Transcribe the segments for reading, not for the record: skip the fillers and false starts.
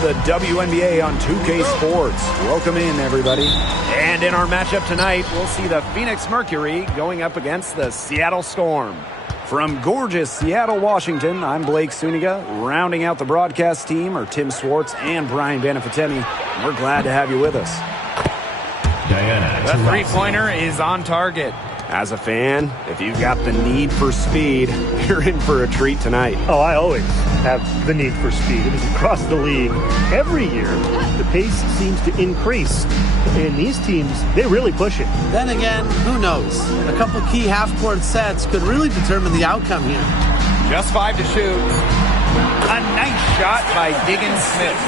the WNBA on 2K Sports. Welcome in, everybody. And in our matchup tonight, we'll see the Phoenix Mercury going up against the Seattle Storm. From gorgeous Seattle, Washington, I'm Blake Suniga. Rounding out the broadcast team are Tim Swartz and Brian Banafitemi. We're glad to have you with us. The three-pointer is on target. As a fan, if you've got the need for speed, you're in for a treat tonight. Oh, I always have the need for speed. It is across the league. Every year, the pace seems to increase. And these teams, they really push it. Then again, who knows? A couple key half-court sets could really determine the outcome here. Just 5 to shoot. A nice shot by Diggins-Smith.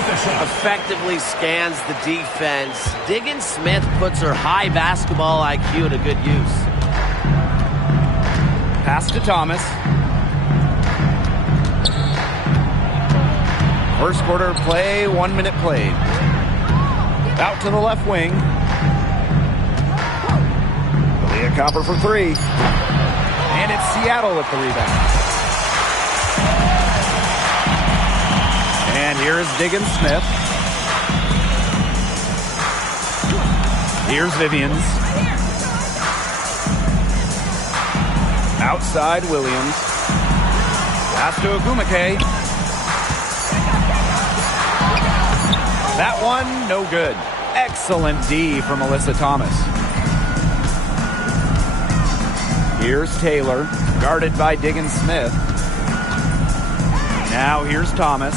Effectively scans the defense. Diggins-Smith puts her high basketball IQ to good use. Pass to Thomas. First quarter play, 1 minute played. Out to the left wing. Leah Copper for three. And it's Seattle with the rebound. And here is Diggins-Smith. Here's Vivians. Outside Williams. Pass to Ogumake. That one, no good. Excellent D from Alyssa Thomas. Here's Taylor, guarded by Diggins-Smith. Now here's Thomas.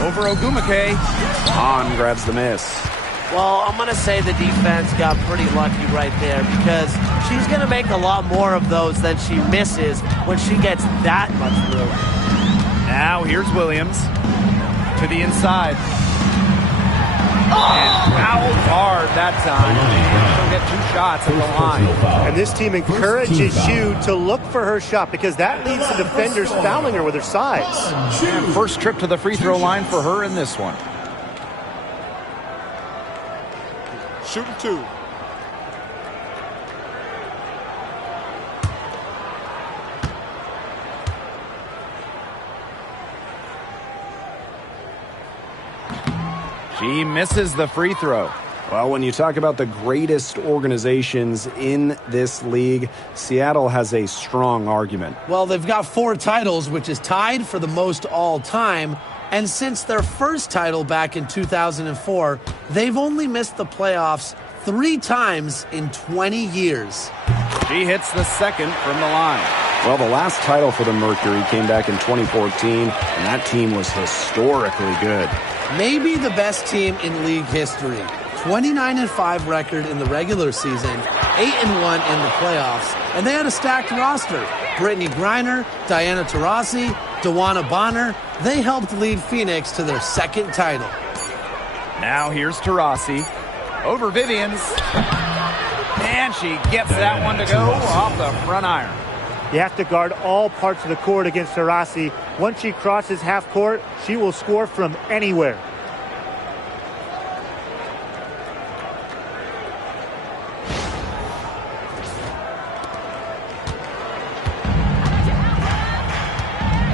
Over Ogumake. Hahn grabs the miss. Well, I'm going to say the defense got pretty lucky right there because she's going to make a lot more of those than she misses when she gets that much room. Now here's Williams to the inside. And fouled hard that time. She'll get 2 shots at the line. And this team encourages you to look for her shot because that leads to defenders fouling her with her size. And first trip to the free throw line for her in this one. Shooting 2. She misses the free throw. Well, when you talk about the greatest organizations in this league, Seattle has a strong argument. Well, they've got 4 titles, which is tied for the most all time. And since their first title back in 2004, they've only missed the playoffs 3 times in 20 years. She hits the second from the line. Well, the last title for the Mercury came back in 2014, and that team was historically good. Maybe the best team in league history. 29-5 record in the regular season, 8-1 in the playoffs, and they had a stacked roster. Brittany Griner, Diana Taurasi, Dawana Bonner, they helped lead Phoenix to their second title. Now here's Taurasi over Vivians, and she gets that one to go off the front iron. You have to guard all parts of the court against Taurasi. Once she crosses half court, she will score from anywhere.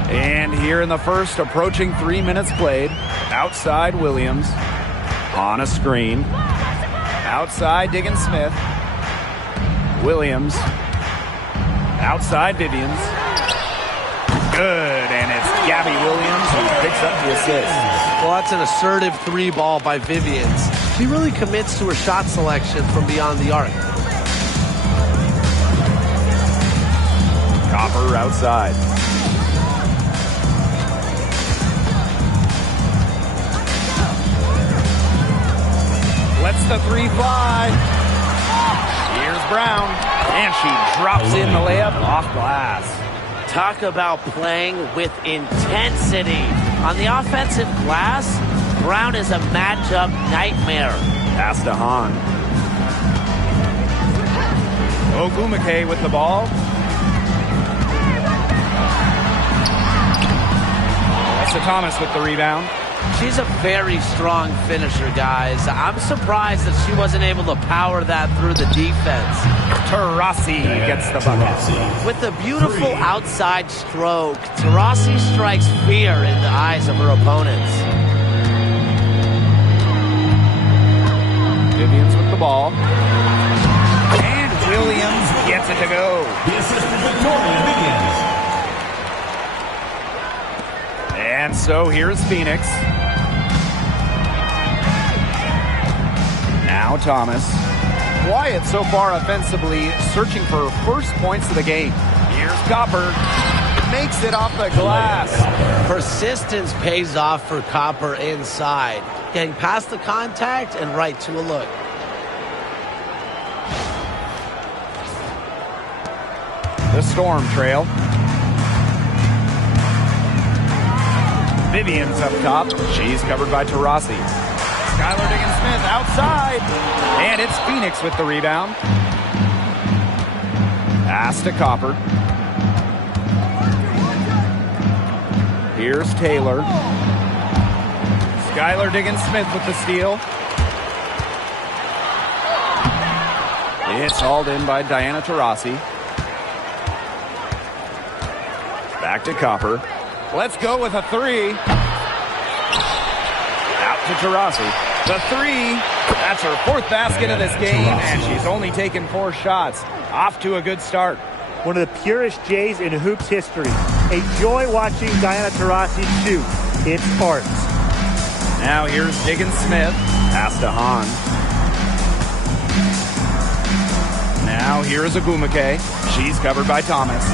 And here in the first, approaching 3 minutes played. Outside Williams. On a screen. Outside Diggins-Smith. Williams. Outside Vivians. Good, and it's Gabby Williams who picks up the assist. Well, that's an assertive 3-ball by Vivians. She really commits to her shot selection from beyond the arc. Copper outside. Lets the 3 fly. Here's Brown, and she drops in the layup off glass. Talk about playing with intensity. On the offensive glass, Brown is a matchup nightmare. Pass to Hahn. Ogumake with the ball. Alyssa Thomas with the rebound. She's a very strong finisher, guys. I'm surprised that she wasn't able to power that through the defense. Taurasi gets the bucket. With a beautiful outside stroke, Taurasi strikes fear in the eyes of her opponents. Vivians with the ball. And Williams gets it to go. The assistant Victoria begins. And so here's Phoenix. Now Thomas. Quiet so far offensively, searching for first points of the game. Here's Copper. Makes it off the glass. Persistence pays off for Copper inside. Getting past the contact and right to a look. The Storm trail. Vivian's up top. She's covered by Taurasi. Skylar Diggins-Smith outside. And it's Phoenix with the rebound. Pass to Copper. Here's Taylor. Skylar Diggins-Smith with the steal. It's hauled in by Diana Taurasi. Back to Copper. Let's go with a three. Out to Taurasi. The three. That's her fourth basket of this game, and she's only taken 4 shots. Off to a good start. One of the purest Jays in hoops history. A joy watching Diana Taurasi shoot. It's art. Now here's Diggins-Smith. Pass to Hahn. Now here's Agumake. She's covered by Thomas.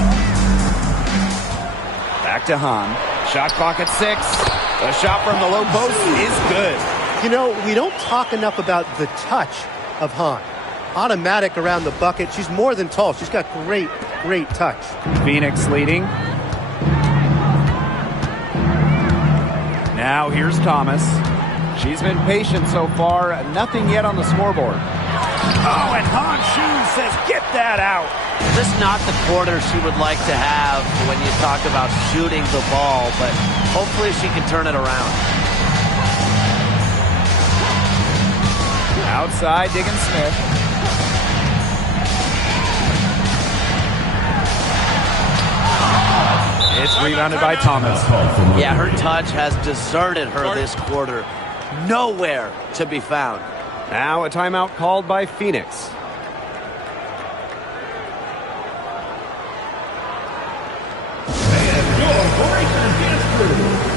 Back to Hahn. Shot clock at 6. The shot from the low post is good. You know, we don't talk enough about the touch of Hahn. Automatic around the bucket. She's more than tall. She's got great, great touch. Phoenix leading. Now here's Thomas. She's been patient so far. Nothing yet on the scoreboard. Oh, and Han Shu says, get that out. This is not the quarter she would like to have when you talk about shooting the ball, but hopefully she can turn it around. Outside, Diggins-Smith. It's rebounded by Thomas. Yeah, her touch has deserted her this quarter. Nowhere to be found. Now a timeout called by Phoenix. And your breaker gets through.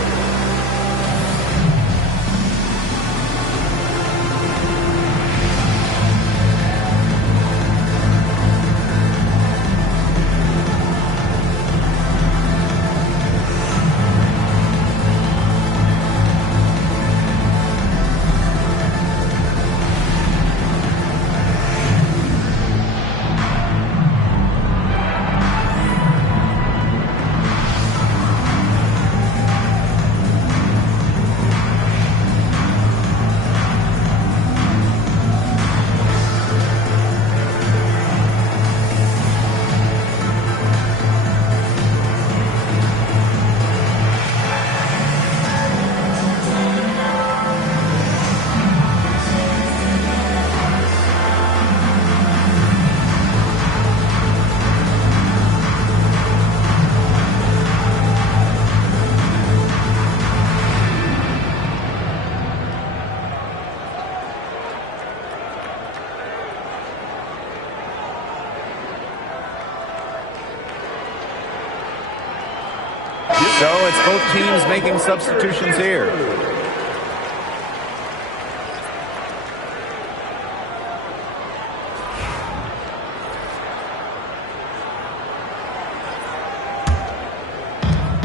So it's both teams making substitutions here.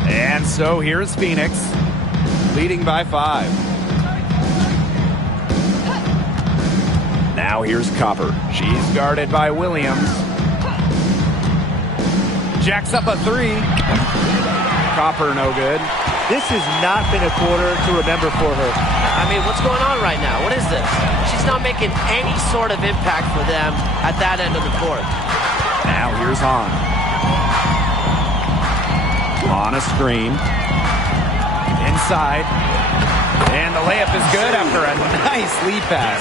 And so here's Phoenix, leading by 5. Now here's Copper. She's guarded by Williams. Jacks up a 3. Copper no good. This has not been a quarter to remember for her. I mean, what's going on right now? What is this? She's not making any sort of impact for them at that end of the court. Now here's Hahn. On a screen. Inside. And the layup is good after a nice lead pass.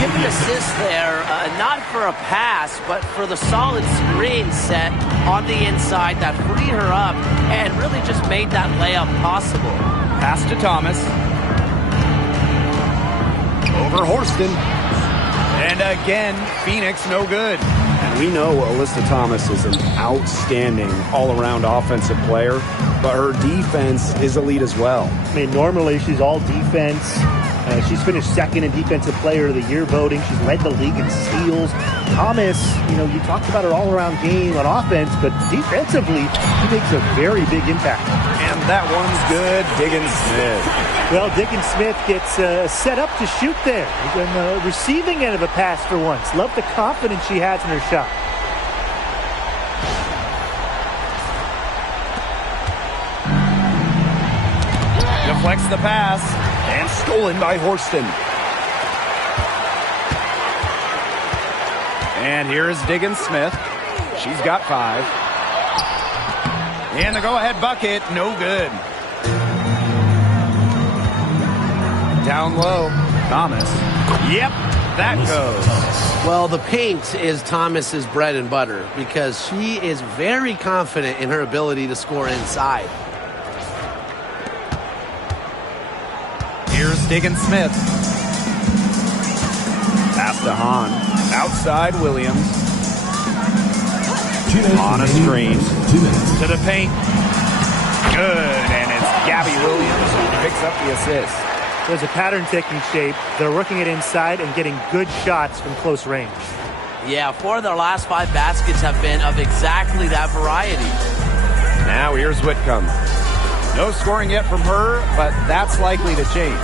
Give an assist there, not for a pass, but for the solid screen set on the inside that freed her up and really just made that layup possible. Pass to Thomas. Over Horston. And again, Phoenix no good. And we know Alyssa Thomas is an outstanding all-around offensive player, but her defense is elite as well. I mean, normally she's all defense. She's finished second in Defensive Player of the Year voting. She's led the league in steals. Thomas, you talked about her all-around game on offense, but defensively, she makes a very big impact. And that one's good. Diggins Smith. Well, Diggins Smith gets set up to shoot there. He's on the receiving end of a pass for once. Love the confidence she has in her shot. Deflects the pass. And stolen by Horston. And here's Diggins Smith. She's got 5. And the go-ahead bucket, no good. Down low, Thomas. Yep, that goes. Well, the paint is Thomas's bread and butter because she is very confident in her ability to score inside. Here's Diggins Smith. Pass to Hahn. Outside Williams. On a screen. To the paint. Good, and it's Gabby Williams who picks up the assist. There's a pattern taking shape. They're working it inside and getting good shots from close range. Yeah, 4 of their last 5 baskets have been of exactly that variety. Now here's Whitcomb. No scoring yet from her, but that's likely to change.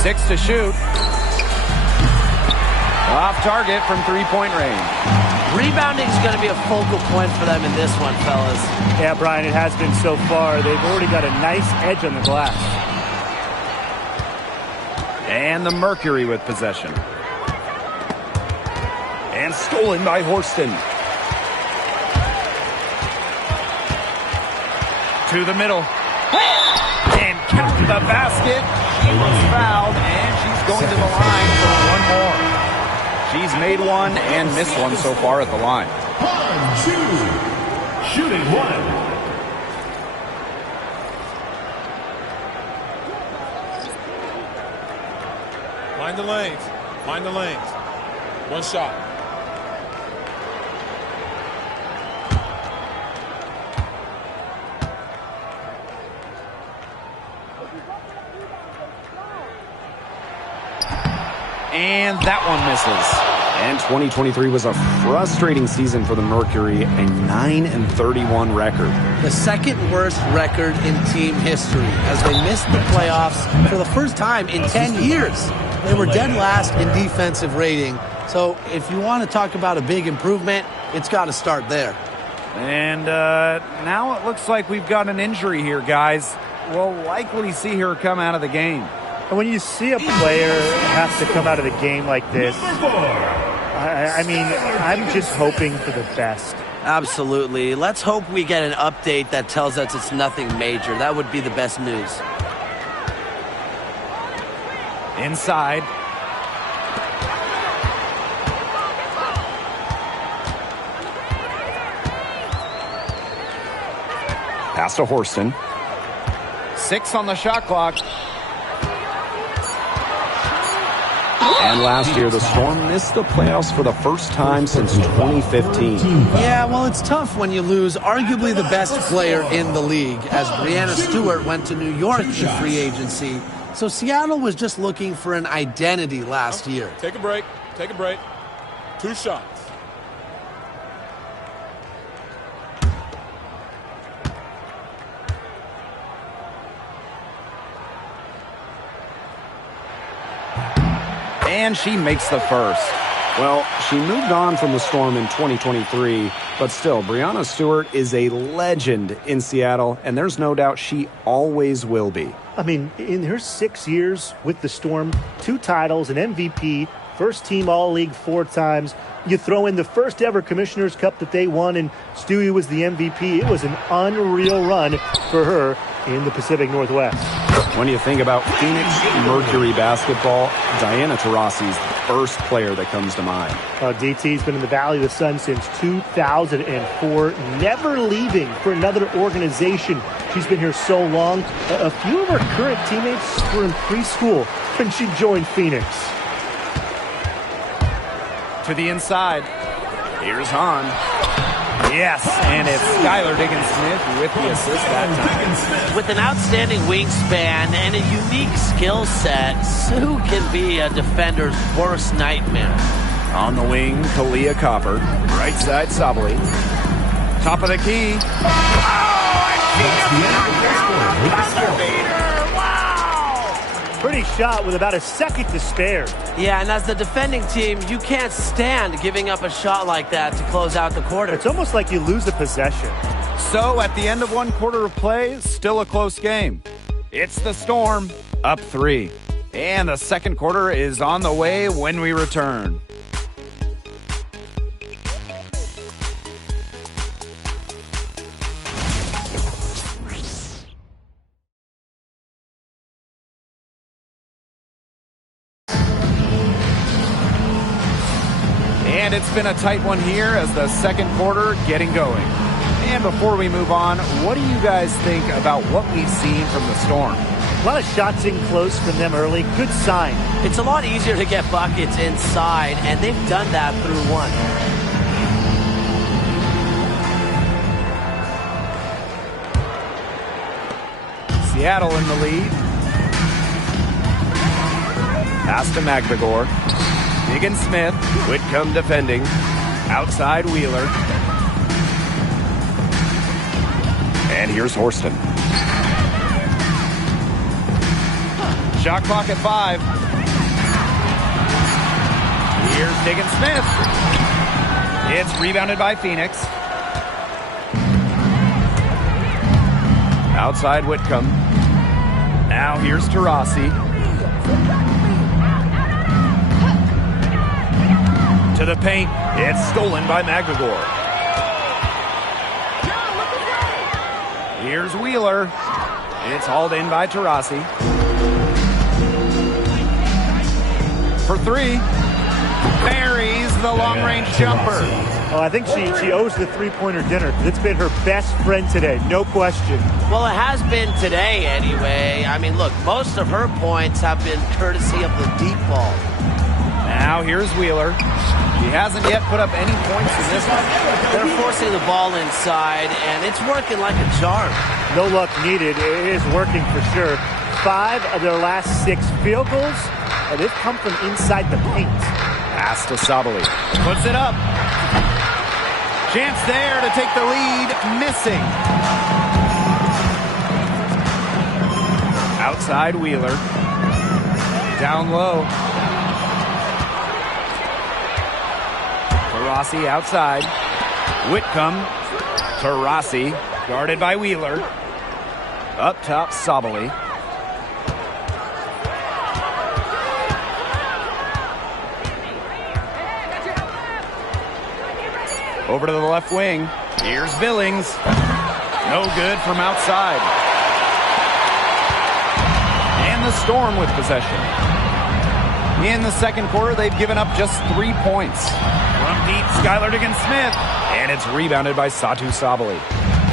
Six to shoot. Off target from three-point range. Rebounding is going to be a focal point for them in this one, fellas. Yeah, Brian, it has been so far. They've already got a nice edge on the glass. And the Mercury with possession. And stolen by Horston. To the middle. And count the basket. She was fouled, and she's going to the line for one more. She's made one and missed one so far at the line. 1-2. Shooting 1. Mind the lanes. Mind the lanes. One shot. And that one misses. And 2023 was a frustrating season for the Mercury, a 9-31 record. The second worst record in team history as they missed the playoffs for the first time in 10 years. They were dead last in defensive rating. So if you want to talk about a big improvement, it's got to start there. And now it looks like we've got an injury here, guys. We'll likely see her come out of the game. And when you see a player have to come out of the game like this, I mean, I'm just hoping for the best. Absolutely. Let's hope we get an update that tells us it's nothing major. That would be the best news. Inside. Pass to Horston. 6 on the shot clock. And last year, the Storm missed the playoffs for the first time since 2015. Yeah, well, it's tough when you lose arguably the best player in the league, as Breanna Stewart went to New York in free agency. So Seattle was just looking for an identity last year. Take a break. Take a break. 2 shots. And she makes the first. Well, she moved on from the Storm in 2023, but still, Breanna Stewart is a legend in Seattle, and there's no doubt she always will be. I mean, in her 6 years with the Storm, 2 titles, an MVP, First team All-League 4 times. You throw in the first ever Commissioner's Cup that they won, and Stewie was the MVP. It was an unreal run for her in the Pacific Northwest. When you think about Phoenix Mercury basketball, Diana Taurasi's the first player that comes to mind. DT's been in the Valley of the Sun since 2004, never leaving for another organization. She's been here so long. A few of her current teammates were in preschool when she joined Phoenix. To the inside. Here's Hahn. Yes, and it's Skylar Diggins-Smith with the assist that time. With an outstanding wingspan and a unique skill set, Sue can be a defender's worst nightmare. On the wing, Kalia Copper. Right side, Sabali. Top of the key. Oh, and she knocked down the beater. Pretty shot with about a second to spare. Yeah, and as the defending team, you can't stand giving up a shot like that to close out the quarter. It's almost like you lose a possession. So at the end of one quarter of play, still a close game. It's the Storm, up 3. And the second quarter is on the way when we return. And it's been a tight one here as the second quarter getting going. And before we move on, what do you guys think about what we've seen from the Storm? A lot of shots in close from them early. Good sign. It's a lot easier to get buckets inside, and they've done that through one. Seattle in the lead. Pass to Magdagor. Diggins-Smith. Whitcomb defending. Outside Wheeler. And here's Horston. Shot clock at 5. Here's Diggins-Smith. It's rebounded by Phoenix. Outside Whitcomb. Now here's Taurasi. To the paint. It's stolen by Magdagor. Here's Wheeler. It's hauled in by Taurasi. For 3. Buries the long-range jumper. Oh, I think she owes the three-pointer dinner. It's been her best friend today, no question. Well, it has been today anyway. I mean, look, most of her points have been courtesy of the deep ball. Now here's Wheeler. She hasn't yet put up any points in this one. They're forcing the ball inside, and it's working like a charm. No luck needed. It is working for sure. 5 of their last 6 field goals, and they've come from inside the paint. Pass to Sabali. Puts it up. Chance there to take the lead. Missing. Outside Wheeler. Down low. Taurasi outside. Whitcomb. Taurasi guarded by Wheeler. Up top, Sabali. Over to the left wing. Here's Billings. No good from outside. And the Storm with possession. In the second quarter, they've given up just 3 points. From deep, Skylar Diggins-Smith. And it's rebounded by Satu Sabali.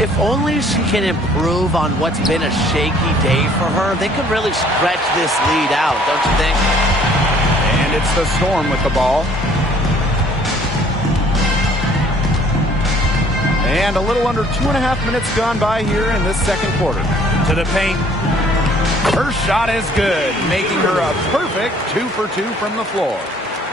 If only she can improve on what's been a shaky day for her, they could really stretch this lead out, don't you think? And it's the Storm with the ball. And a little under 2.5 minutes gone by here in this second quarter. To the paint. Her shot is good, making her a perfect 2 for 2 from the floor.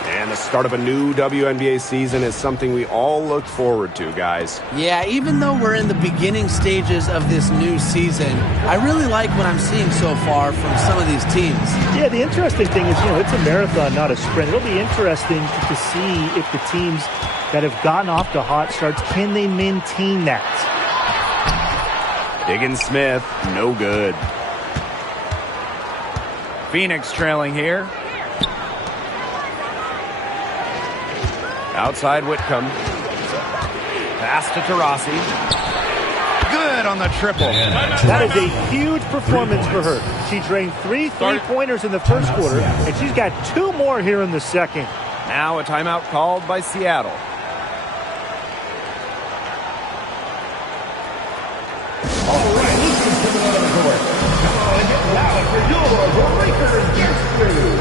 And the start of a new WNBA season is something we all look forward to, guys. Yeah, even though we're in the beginning stages of this new season, I really like what I'm seeing so far from some of these teams. Yeah, the interesting thing is, it's a marathon, not a sprint. It'll be interesting to see if the teams that have gotten off to hot starts, can they maintain that? Diggins-Smith, no good. Phoenix trailing here. Outside Whitcomb. Pass to Taurasi. Good on the triple. That is a huge performance for her. She drained 3 3-pointers in the first quarter, and she's got 2 more here in the second. Now a timeout called by Seattle. All right, this is coming out of the court. Come on, get loud for your Lakers dance crew.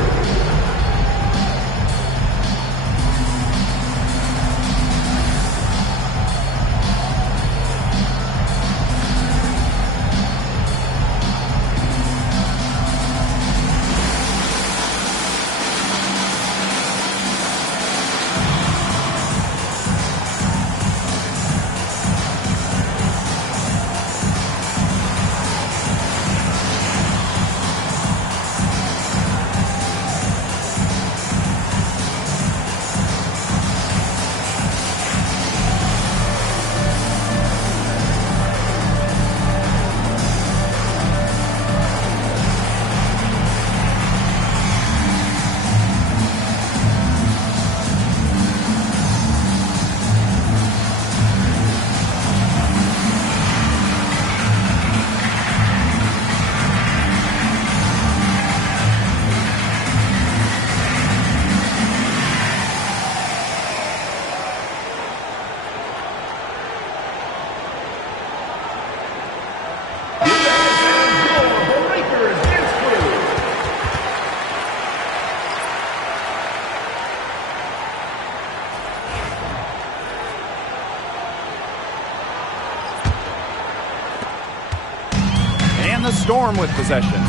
The Storm with possession.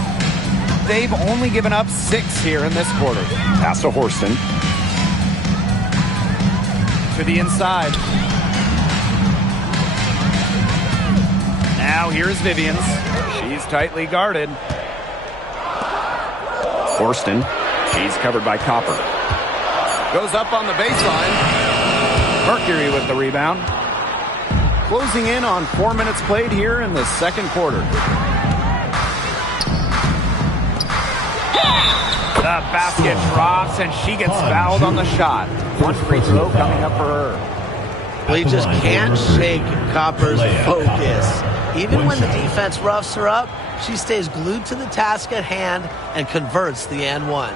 They've only given up 6 here in this quarter. Pass to Horston. To the inside. Now here's Vivians. She's tightly guarded. Horston. She's covered by Copper. Goes up on the baseline. Mercury with the rebound. Closing in on 4 minutes played here in the second quarter. The basket drops, and she gets fouled on the shot. 1 free throw coming up for her. We just can't shake Copper's focus. Even when the defense roughs her up, she stays glued to the task at hand and converts the and one.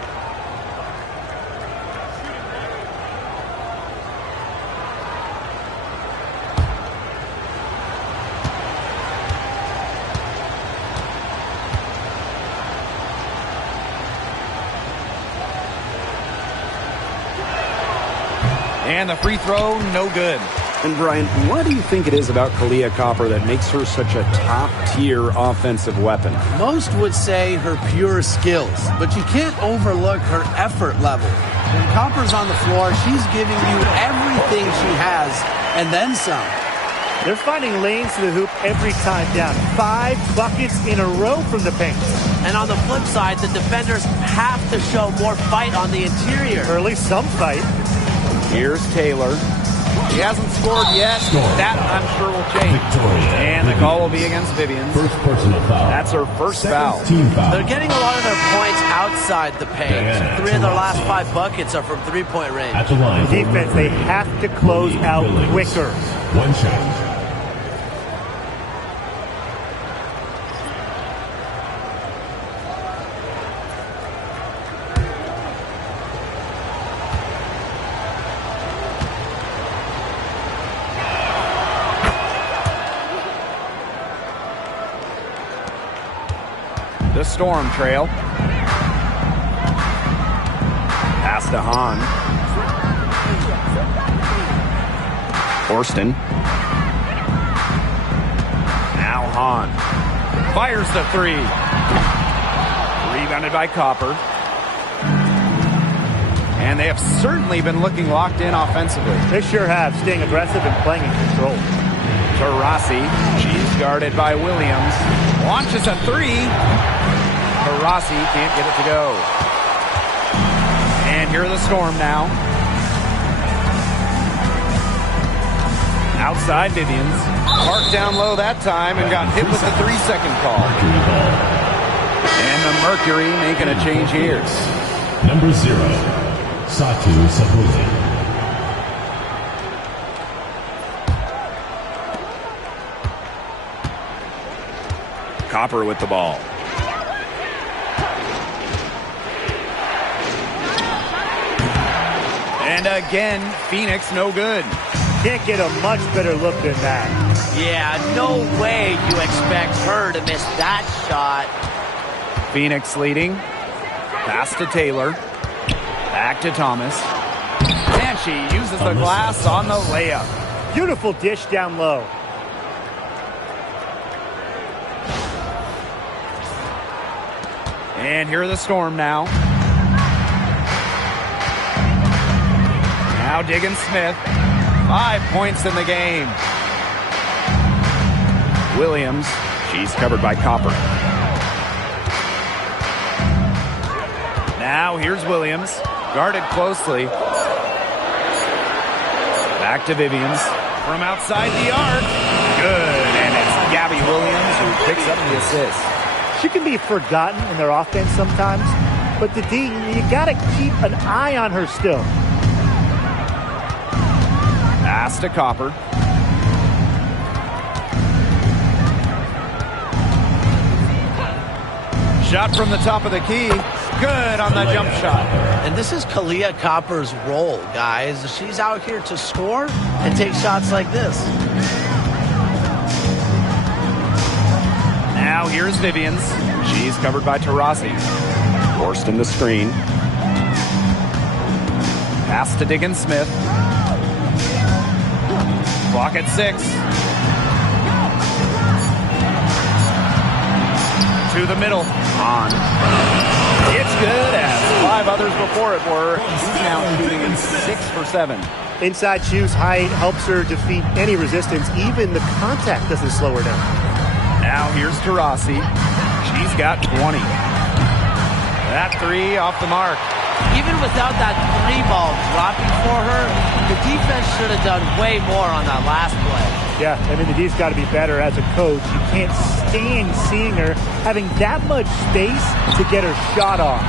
And the free throw, no good. And Brian, what do you think it is about Kahleah Copper that makes her such a top-tier offensive weapon? Most would say her pure skills, but you can't overlook her effort level. When Copper's on the floor, she's giving you everything she has, and then some. They're finding lanes to the hoop every time down. 5 buckets in a row from the paint. And on the flip side, the defenders have to show more fight on the interior. Or at least some fight. Here's Taylor. He hasn't scored yet. That, I'm sure, will change. And the call will be against Vivians. First personal foul. That's her first foul. Team foul. They're getting a lot of their points outside the paint. 3 of their last 5 buckets are from three-point range. At the line. Defense, they have to close out quicker. 1 shot. The Storm trail. Pass to Hahn. Horston. Now Hahn. Fires the 3. Rebounded by Copper. And they have certainly been looking locked in offensively. They sure have, staying aggressive and playing in control. Taurasi. She's guarded by Williams. Launches a 3. Taurasi can't get it to go. And here are the Storm now. Outside Vivians. Parked down low that time and got hit with the 3-second call. And the Mercury making a change here. Number 0, Satu Sabuli. Copper with the ball. And again, Phoenix no good. Can't get a much better look than that. Yeah, no way you expect her to miss that shot. Phoenix leading. Pass to Taylor. Back to Thomas. And she uses the glass on the layup. Beautiful dish down low. And here are the Storm now. Now Diggins-Smith. 5 points in the game. Williams. She's covered by Copper. Now here's Williams. Guarded closely. Back to Vivians. From outside the arc. Good. And it's Gabby Williams who picks up the assist. She can be forgotten in their offense sometimes, but the D, you got to keep an eye on her still. Pass to Copper. Shot from the top of the key. Good on the jump shot. And this is Kalia Copper's role, guys. She's out here to score and take shots like this. Now here's Vivians. She's covered by Taurasi. Forced in the screen. Pass to Diggins-Smith. Clock at 6. To the middle. On. It's good, as 5 others before it were. She's now shooting 6 for 7. Inside shoes height helps her defeat any resistance. Even the contact doesn't slow her down. Now here's Taurasi. She's got 20. That 3 off the mark. Even without that 3 ball dropping for her, the defense should have done way more on that last play. Yeah, I mean, the D's got to be better as a coach. You can't stand seeing her having that much space to get her shot off.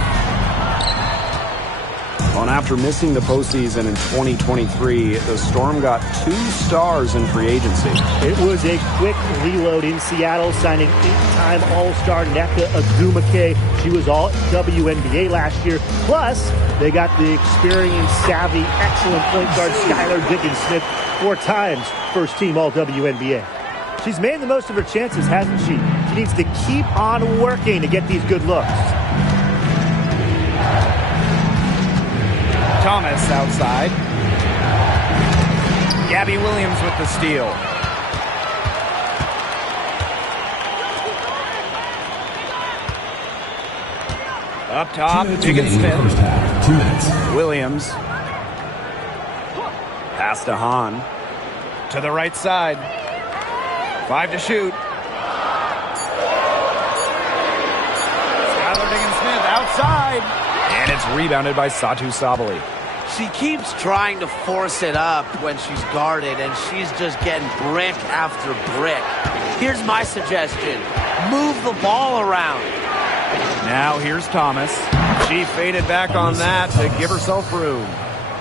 Well, after missing the postseason in 2023, the Storm got 2 stars in free agency. It was a quick reload in Seattle, signing 8-time All-Star Nneka Agumake. She was all WNBA last year. Plus, they got the experienced, savvy, excellent point guard Skylar Diggins-Smith, 4 times first-team All-WNBA. She's made the most of her chances, hasn't she? She needs to keep on working to get these good looks. Thomas outside. Gabby Williams with the steal. Up top, Diggins-Smith. 2 minutes. Williams. Pass to Hahn. To the right side. 5 to shoot. Skylar Diggins-Smith outside. And it's rebounded by Satu Sabali. She keeps trying to force it up when she's guarded, and she's just getting brick after brick. Here's my suggestion. Move the ball around. Now here's Thomas. She faded back on that to give herself room.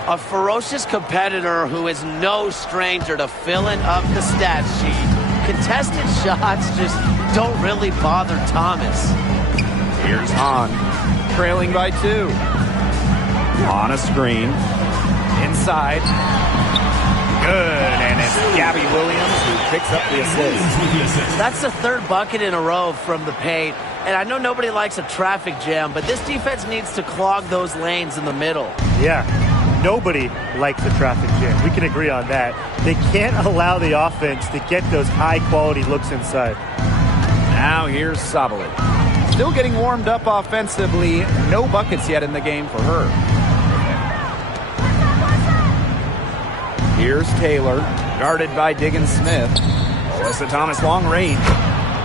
A ferocious competitor who is no stranger to filling up the stat sheet. Contested shots just don't really bother Thomas. Here's Hahn, trailing by 2. On a screen. Inside. Good, and it's Gabby Williams who picks up the assist. That's the 3rd bucket in a row from the paint. And I know nobody likes a traffic jam, but this defense needs to clog those lanes in the middle. Yeah, nobody likes a traffic jam. We can agree on that. They can't allow the offense to get those high-quality looks inside. Now here's Sabali. Still getting warmed up offensively. No buckets yet in the game for her. Here's Taylor, guarded by Diggins-Smith. Alyssa Thomas, long range.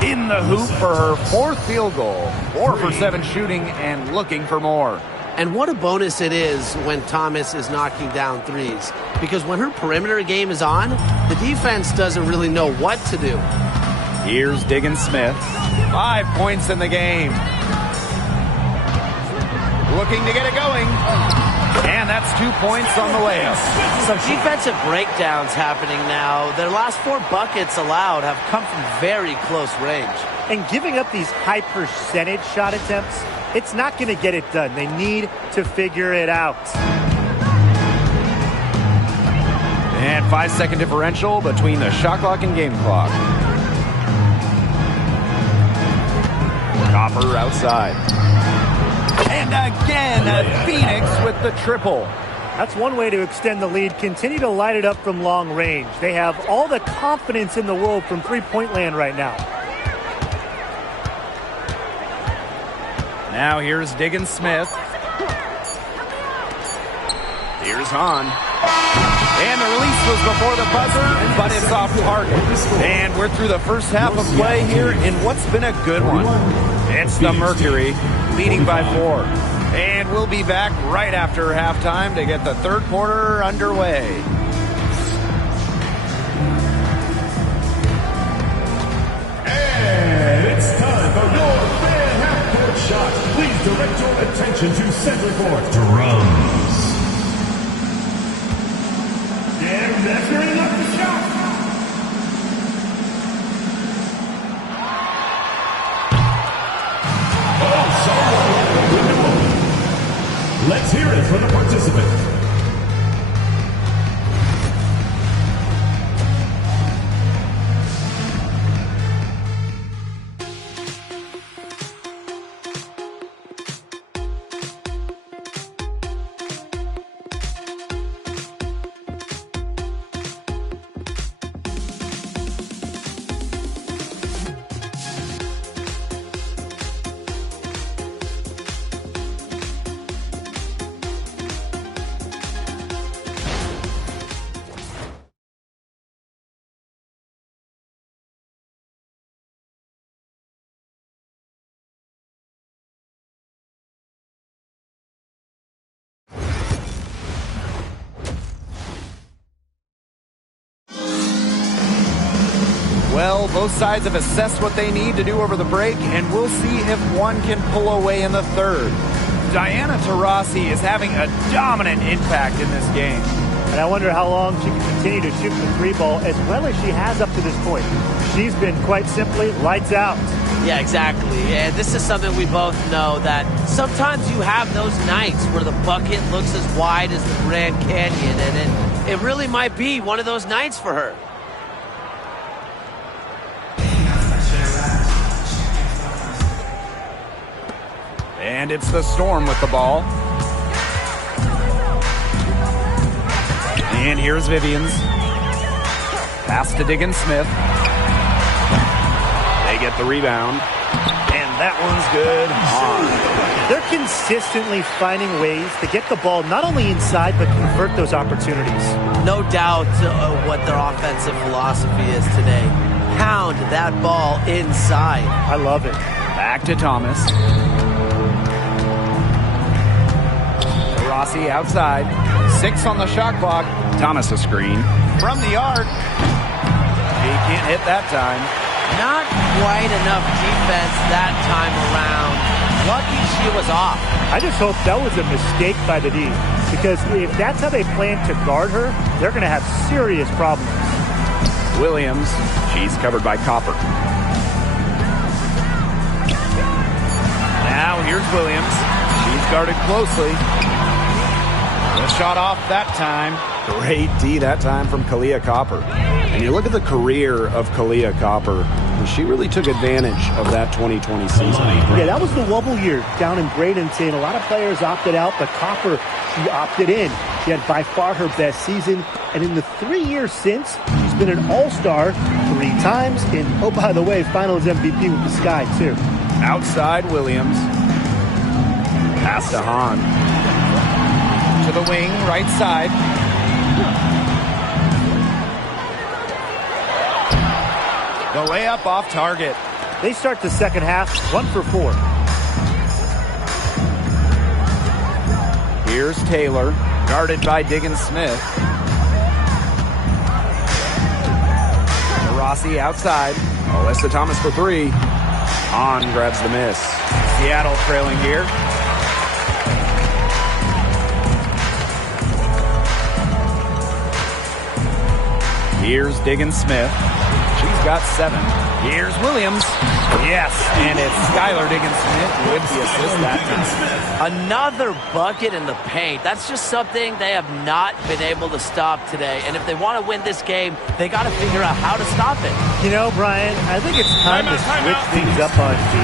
In the hoop for her 4th field goal. 4 for 7 shooting and looking for more. And what a bonus it is when Thomas is knocking down threes. Because when her perimeter game is on, the defense doesn't really know what to do. Here's Diggins-Smith. 5 points in the game. Looking to get it going. And And that's 2 points on the layup. Some defensive breakdowns happening now. Their last 4 buckets allowed have come from very close range. And giving up these high percentage shot attempts, it's not going to get it done. They need to figure it out. And 5-second differential between the shot clock and game clock. Copper outside. And again, Phoenix with the triple. That's one way to extend the lead. Continue to light it up from long range. They have all the confidence in the world from three-point land right now. Now here's Diggins Smith. Here's Hahn. And the release was before the buzzer, but it's off target. And we're through the first half of play here in what's been a good one. It's the Mercury leading by 4. And we'll be back right after halftime to get the third quarter underway. And it's time for your fan half-court shot. Please direct your attention to center court. Drums. And Mercury left the shot. Oh, someone left the window open. Let's hear it from the participant. Well, both sides have assessed what they need to do over the break, and we'll see if one can pull away in the third. Diana Taurasi is having a dominant impact in this game. And I wonder how long she can continue to shoot the three ball as well as she has up to this point. She's been quite simply lights out. Yeah, exactly. And this is something we both know, that sometimes you have those nights where the bucket looks as wide as the Grand Canyon, and it really might be one of those nights for her. And it's the Storm with the ball. And here's Vivians. Pass to Diggins Smith. They get the rebound. And that one's good. They're consistently finding ways to get the ball not only inside, but convert those opportunities. No doubt what their offensive philosophy is today. Pound that ball inside. I love it. Back to Thomas. Rossi outside. 6 on the shot clock. Thomas a screen. From the arc. He can't hit that time. Not quite enough defense that time around. Lucky she was off. I just hope that was a mistake by the D, because if that's how they plan to guard her, they're going to have serious problems. Williams. She's covered by Copper. Now here's Williams. She's guarded closely. The shot off that time. Great D that time from Kalia Copper. And you look at the career of Kalia Copper, and she really took advantage of that 2020 season. Yeah, that was the wobble year down in Bradenton. A lot of players opted out, but Copper, she opted in. She had by far her best season. And in the 3 years since, she's been an all-star 3 times. And, oh, by the way, finals MVP with the Sky, too. Outside Williams. Pass to Hahn. To the wing, right side. The layup off target. They start the second half 1 for 4. Here's Taylor, guarded by Diggins Smith. Rossi outside. Alyssa Thomas for 3. Hahn grabs the miss. Seattle trailing here. Here's Diggin Smith. She's got 7. Here's Williams. Yes, and it's Skylar Diggin Smith with the assist that time. Another bucket in the paint. That's just something they have not been able to stop today. And if they want to win this game, they got to figure out how to stop it. You know, Brian, I think it's time to switch things up on D.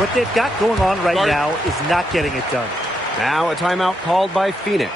What they've got going on right now is not getting it done. Now a timeout called by Phoenix.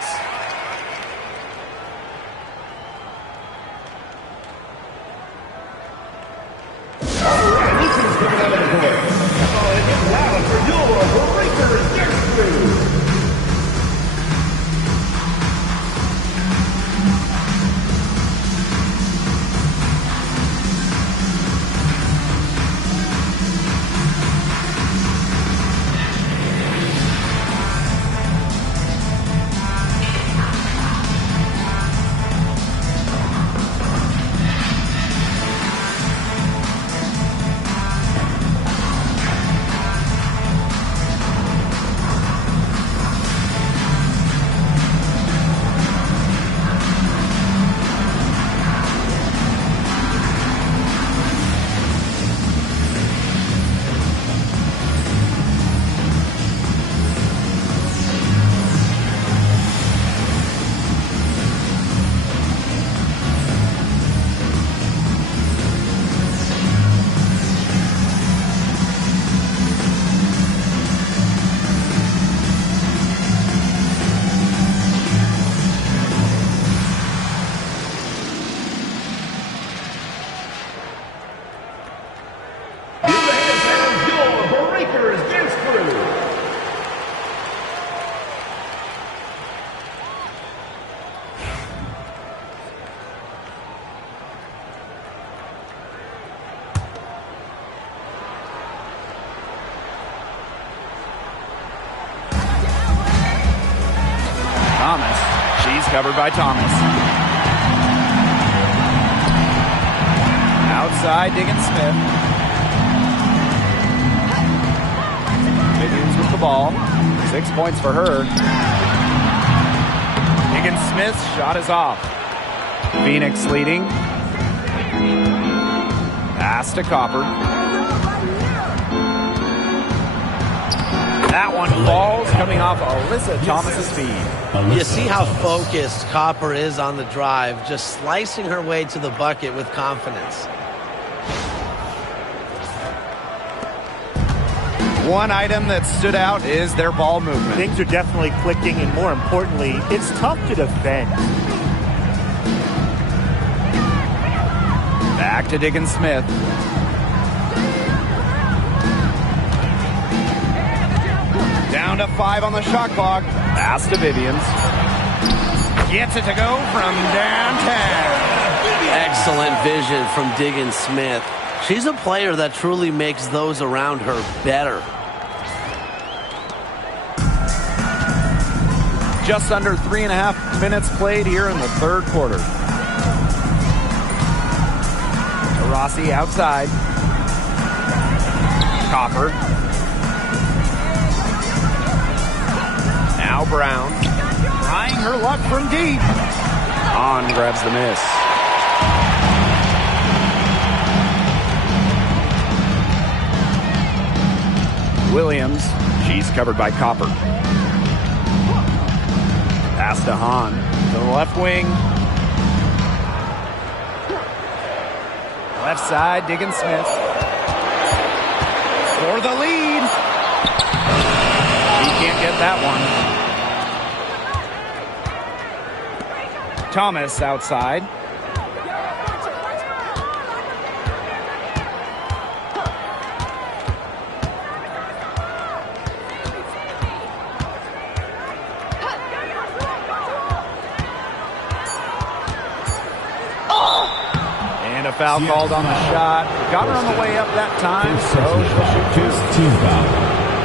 Covered by Thomas. Outside, Diggin Smith. Higgins with the ball. 6 points for her. Diggin Smith's shot is off. Phoenix leading. Pass to Copper. That one falls, coming off Alyssa Thomas's feed. You see how focused Copper is on the drive, just slicing her way to the bucket with confidence. One item that stood out is their ball movement. Things are definitely clicking, and more importantly, it's tough to defend. Back to Diggin Smith. Down to 5 on the shot clock. Pass to Vivians. Gets it to go from downtown. Excellent vision from Diggin Smith. She's a player that truly makes those around her better. Just under 3.5 minutes played here in the third quarter. Rossi outside. Copper. Now Brown. Trying her luck from deep. On grabs the miss. Williams. She's covered by Copper. Pass to Hahn. To the left wing. Left side, Diggin Smith. For the lead. He can't get that one. Thomas outside. Foul called on the shot. Got her on the way up that time, so she'll shoot two.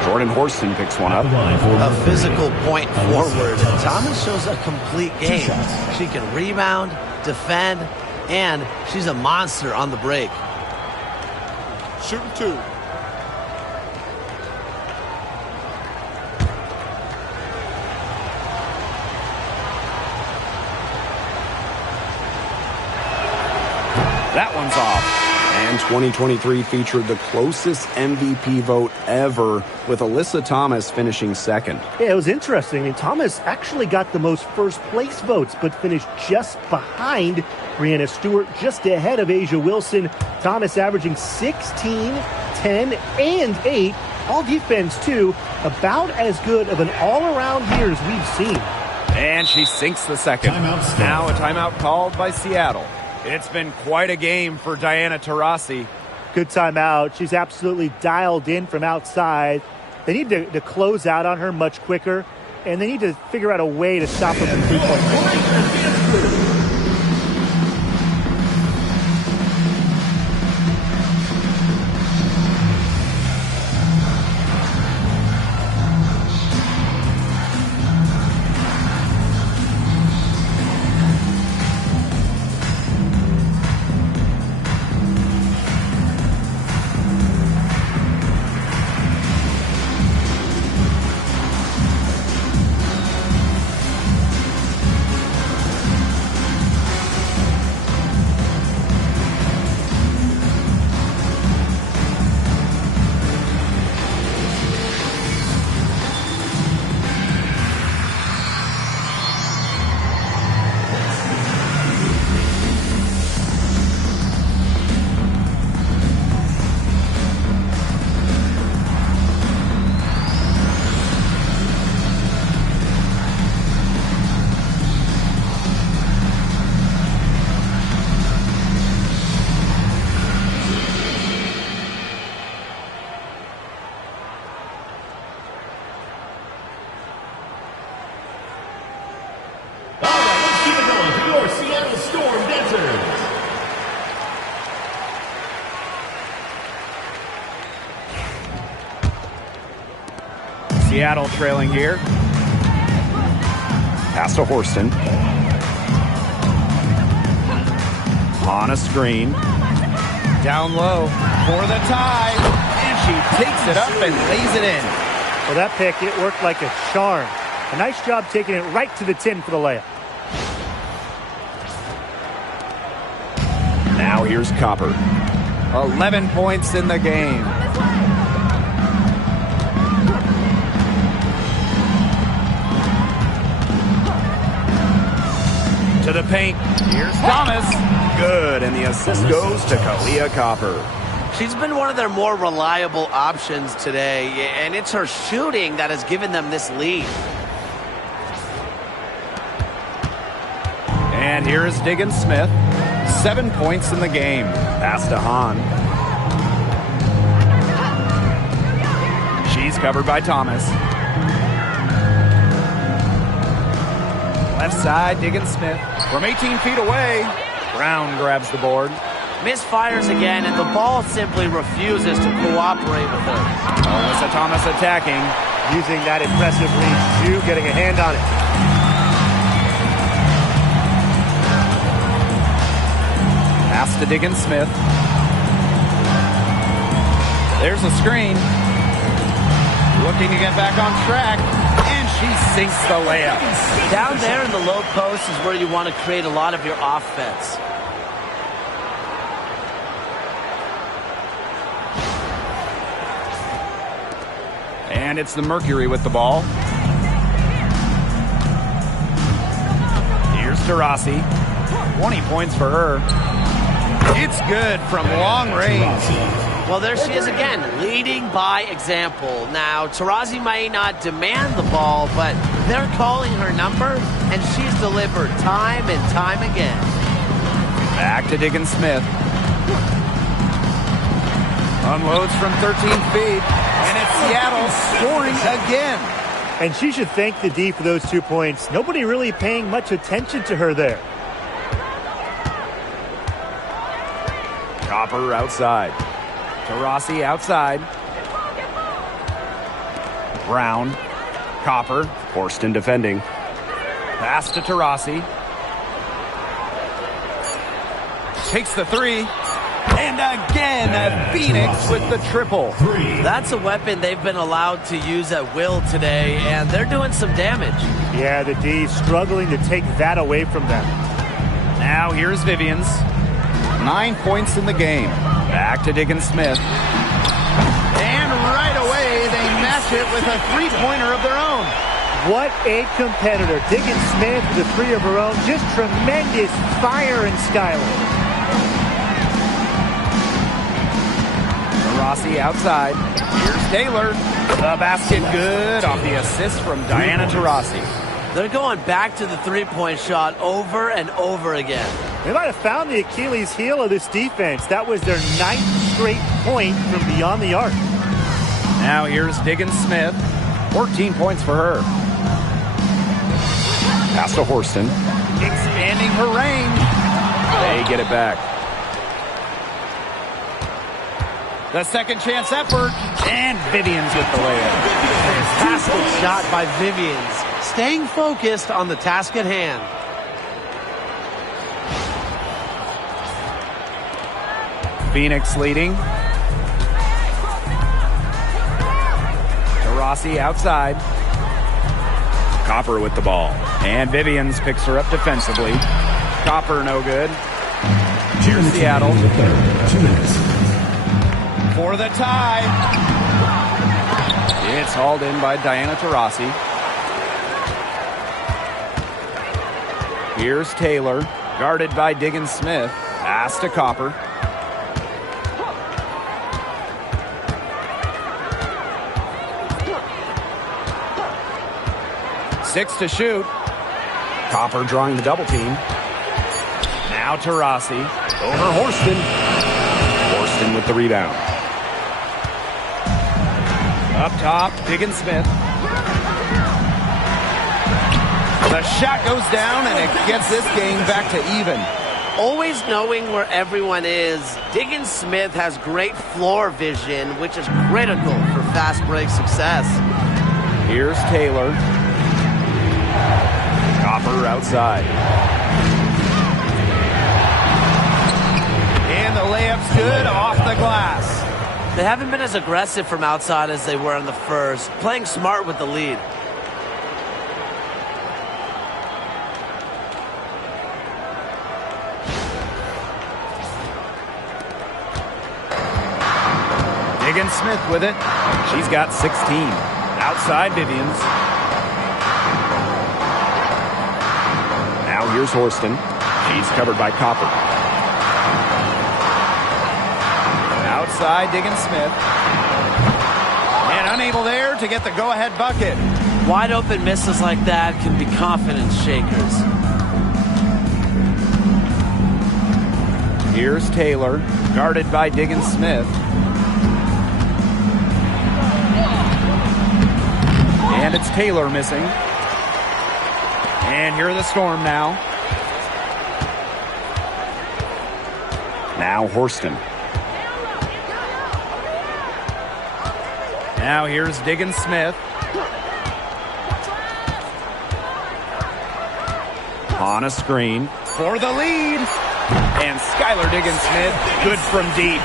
Jordan Horston picks one up. A physical point forward. Thomas shows a complete game. She can rebound, defend, and she's a monster on the break. Shooting two. That one's off. And 2023 featured the closest MVP vote ever, with Alyssa Thomas finishing second. Yeah, it was interesting. I mean, Thomas actually got the most first-place votes, but finished just behind Breanna Stewart, just ahead of Asia Wilson. Thomas averaging 16, 10, and 8. All defense, too. About as good of an all-around year as we've seen. And she sinks the second. Now a timeout called by Seattle. It's been quite a game for Diana Taurasi. Good timeout. She's absolutely dialed in from outside. They need to close out on her much quicker, and they need to figure out a way to stop her from three-point range. Seattle trailing here. Pass to Horston. On a screen. Down low for the tie. And she takes it up and lays it in. Well, that pick, it worked like a charm. A nice job taking it right to the tin for the layup. Now here's Copper. 11 points in the game. To the paint. Here's Thomas. Good, and the assist goes to Kalia Copper. She's been one of their more reliable options today, and it's her shooting that has given them this lead. And here is Diggins Smith. 7 points in the game. Pass to Hahn. She's covered by Thomas. Left side, Diggins Smith. From 18 feet away, Brown grabs the board. Misfires again, and the ball simply refuses to cooperate with her. Alyssa Thomas attacking. Using that impressive reach, too, getting a hand on it. Pass to Diggins Smith. There's a screen. Looking to get back on track. And she sinks the layup. Down there in the low post is where you want to create a lot of your offense. And it's the Mercury with the ball. Here's Taurasi. 20 points for her. It's good from long range. Well, there she is again, leading by example. Now, Taurasi may not demand the ball, but they're calling her number, and she's delivered time and time again. Back to Diggins Smith. Unloads from 13 feet, and it's Seattle scoring again. And she should thank the D for those 2 points. Nobody really paying much attention to her there. Copper outside. Taurasi outside. Brown. Copper. Horston defending. Pass to Taurasi. Takes the three. And again, Phoenix with the triple. That's a weapon they've been allowed to use at will today, and they're doing some damage. Yeah, the D struggling to take that away from them. Now here's Vivians. 9 points in the game. Back to Diggins-Smith. And right away, they match it with a three-pointer of their own. What a competitor. Diggins-Smith with a three of her own. Just tremendous fire in Skylar. Rossi outside. Here's Taylor. The basket good off the assist from Diana Taurasi. They're going back to the three-point shot over and over again. They might have found the Achilles heel of this defense. That was their 9th straight point from beyond the arc. Now here's Diggins-Smith. 14 points for her. Pass to Horston. Expanding her range. They get it back. The second chance effort. And Vivians with the layup. Fantastic shot by Vivians. Staying focused on the task at hand. Phoenix leading. Taurasi outside. Copper with the ball. And Vivians picks her up defensively. Copper no good. Here's Seattle. 2 minutes. For the tie. It's hauled in by Diana Taurasi. Here's Taylor. Guarded by Diggins-Smith. Pass to Copper. Six to shoot. Copper drawing the double team. Now Taurasi. Over Horston. Horston with the rebound. Up top, Diggins-Smith. The shot goes down, and it gets this game back to even. Always knowing where everyone is, Diggins-Smith has great floor vision, which is critical for fast break success. Here's Taylor. Copper outside. And the layup's good off the glass. They haven't been as aggressive from outside as they were in the first, playing smart with the lead. Diggins-Smith with it. She's got 16. Outside Vivians. Now here's Horston. She's covered by Copper. Outside Diggins-Smith. And unable there to get the go-ahead bucket. Wide open misses like that can be confidence shakers. Here's Taylor, guarded by Diggins-Smith. And it's Taylor missing. And here are the Storm now. Now Horston. Now here's Diggins-Smith. On a screen for the lead. And Skylar Diggins-Smith, good from deep.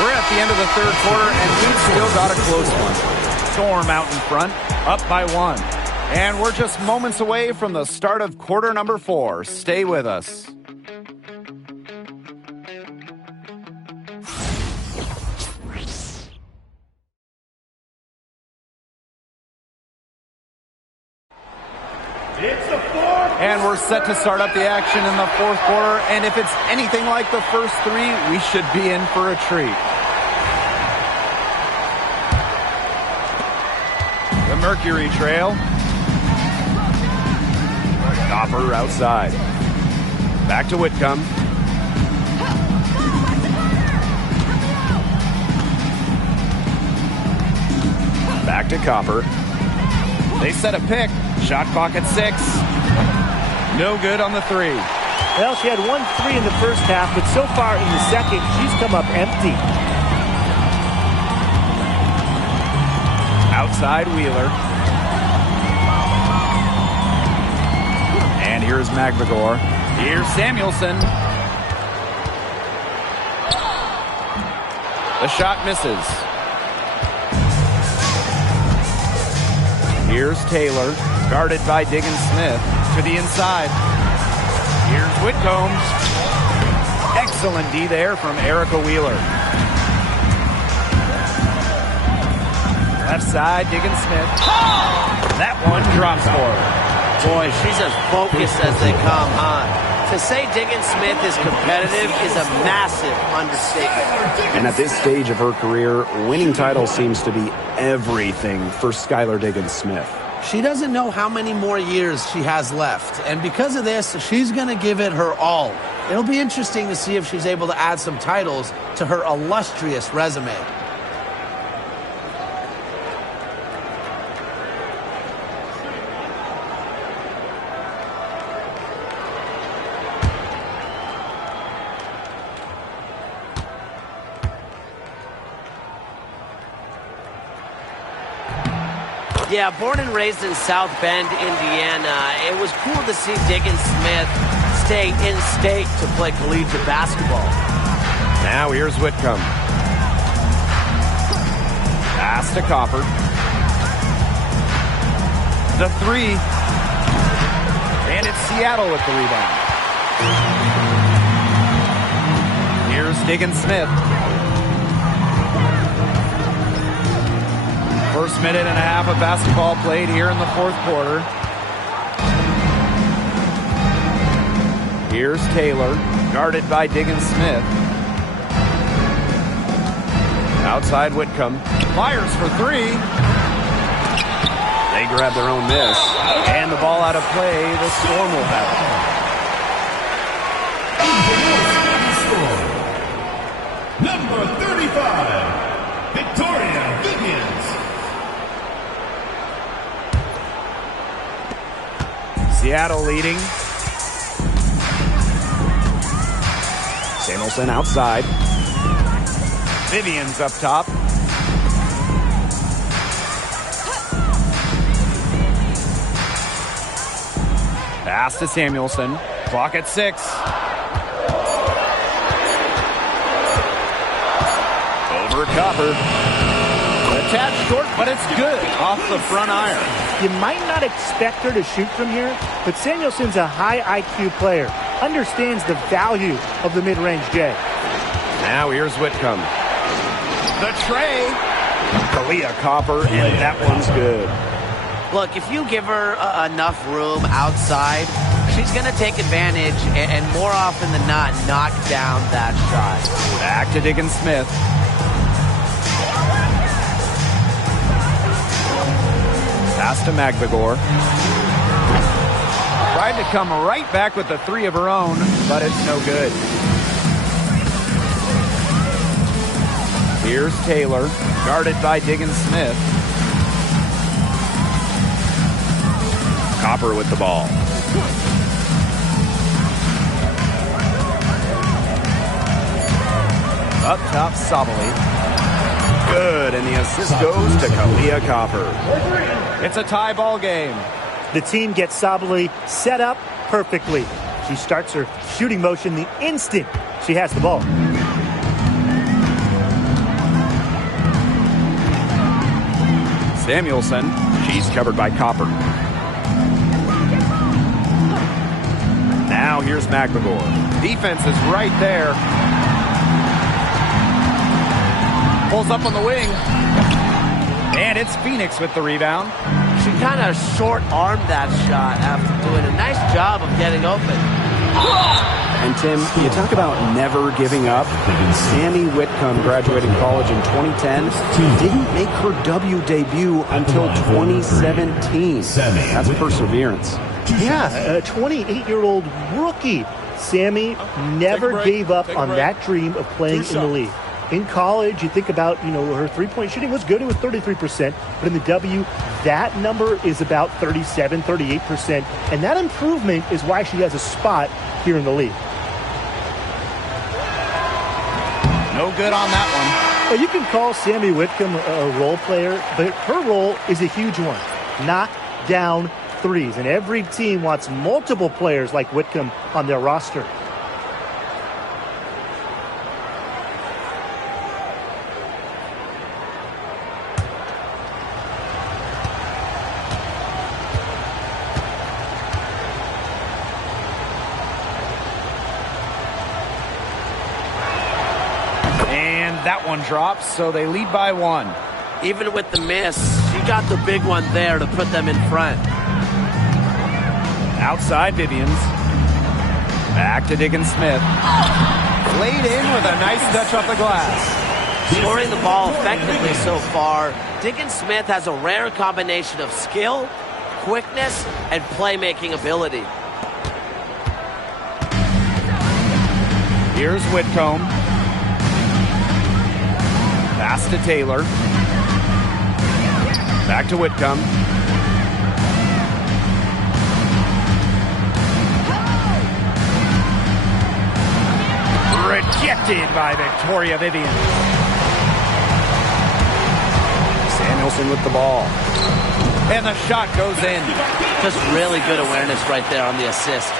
We're at the end of the third quarter, and we've still got a close one. Storm out in front, up by 1. And we're just moments away from the start of quarter number 4. Stay with us. And we're set to start up the action in the fourth quarter. And if it's anything like the first 3, we should be in for a treat. The Mercury trail. Copper outside. Back to Whitcomb. Back to Copper. They set a pick. Shot clock at 6. No good on the 3. Well, she had 1 3 in the first half, but so far in the second, she's come up empty. Outside Wheeler. And here's McVigor. Here's Samuelson. The shot misses. Here's Taylor, guarded by Diggins-Smith, to the inside. Here's Whitcomb. Excellent D there from Erica Wheeler. Left side, Diggins Smith. That one drops for her. Boy, she's as focused as they come, huh? To say Diggins Smith is competitive is a massive understatement. And at this stage of her career, winning titles seems to be everything for Skylar Diggins Smith. She doesn't know how many more years she has left, and because of this, she's going to give it her all. It'll be interesting to see if she's able to add some titles to her illustrious resume. Yeah, born and raised in South Bend, Indiana, it was cool to see Diggins Smith stay in state to play collegiate basketball. Now here's Whitcomb. Pass to Copper. The three. And it's Seattle with the rebound. Here's Diggins Smith. First minute and a half of basketball played here in the fourth quarter. Here's Taylor, guarded by Diggins Smith. Outside Whitcomb. Fires for three. They grab their own miss. And the ball out of play. The Storm will have it. Number 35, Victoria Vivians. Seattle leading. Samuelson outside. Vivian's up top. Pass to Samuelson. Clock at 6. Over Copper. A tad short, but it's good. Off the front iron. You might not expect her to shoot from here, but Samuelson's a high IQ player. Understands the value of the mid-range J. Now here's Whitcomb. The tray. Kalia Copper, and that one's good. Look, if you give her enough room outside, she's going to take advantage and more often than not knock down that shot. Back to Diggins Smith. Pass to Magvigor. Tried to come right back with the three of her own, but it's no good. Here's Taylor, guarded by Diggins Smith. Copper with the ball. Up top, Sabali. Good, and the assist goes to Kalia Copper. It's a tie ball game. The team gets Sabali set up perfectly. She starts her shooting motion the instant she has the ball. Samuelson, she's covered by Copper. Now here's McVigor. Defense is right there. Pulls up on the wing. And it's Phoenix with the rebound. She kind of short-armed that shot after doing a nice job of getting open. And Tim, you talk about never giving up. Sammy Whitcomb, graduating college in 2010, didn't make her W debut until 2017. That's perseverance. Yeah, a 28-year-old rookie. Sammy never gave up on that dream of playing in the league. In college, you think about, her three-point shooting was good. It was 33%. But in the W, that number is about 37, 38%. And that improvement is why she has a spot here in the league. No good on that one. Well, you can call Sammy Whitcomb a role player, but her role is a huge one. Knock down threes. And every team wants multiple players like Whitcomb on their roster. that one drops, so they lead by 1. Even with the miss, she got the big one there to put them in front. Outside Vivians. Back to Diggins-Smith. Laid in with a nice touch off the glass. Scoring the ball effectively so far, Diggins-Smith has a rare combination of skill, quickness, and playmaking ability. Here's Whitcomb. Pass to Taylor. Back to Whitcomb. Rejected by Victoria Vivian. Samuelson with the ball. And the shot goes in. Just really good awareness right there on the assist.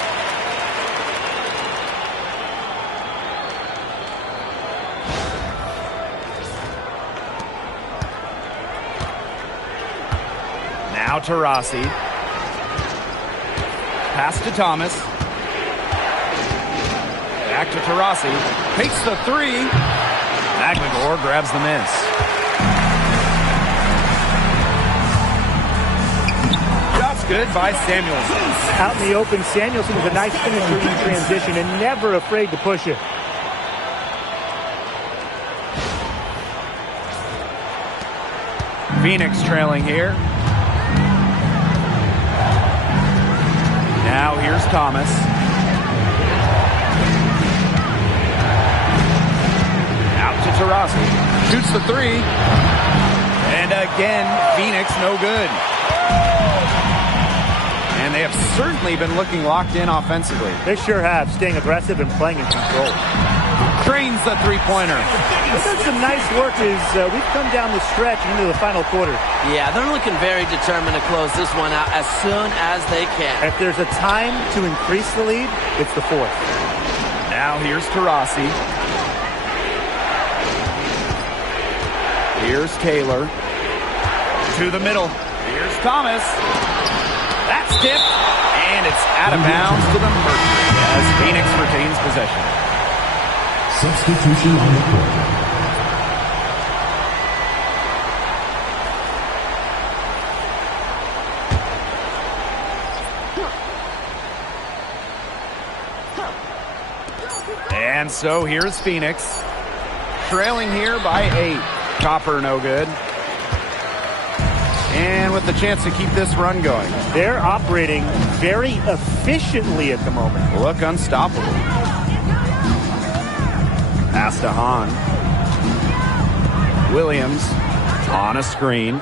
Now to Rossi. Pass to Thomas. Back to Taurasi. Takes the 3. McLemore grabs the miss. Shot's good by Samuelson. Out in the open, Samuelson is a nice finisher in transition and never afraid to push it. Phoenix trailing here. Now here's Thomas. Out to Taurasi. Shoots the 3. And again, Phoenix no good. And they have certainly been looking locked in offensively. They sure have, staying aggressive and playing in control. Trains the three-pointer. They've done some nice work as we've come down the stretch into the final quarter. Yeah, they're looking very determined to close this one out as soon as they can. If there's a time to increase the lead, it's the 4th. Now here's Taurasi. Here's Taylor. To the middle. Here's Thomas. That's tipped. And it's out of bounds to the Mercury as Phoenix retains possession. Substitution on the court. And so here's Phoenix. Trailing here by 8. Copper no good. And with the chance to keep this run going. They're operating very efficiently at the moment. Look unstoppable. Pass to Hahn. Williams on a screen.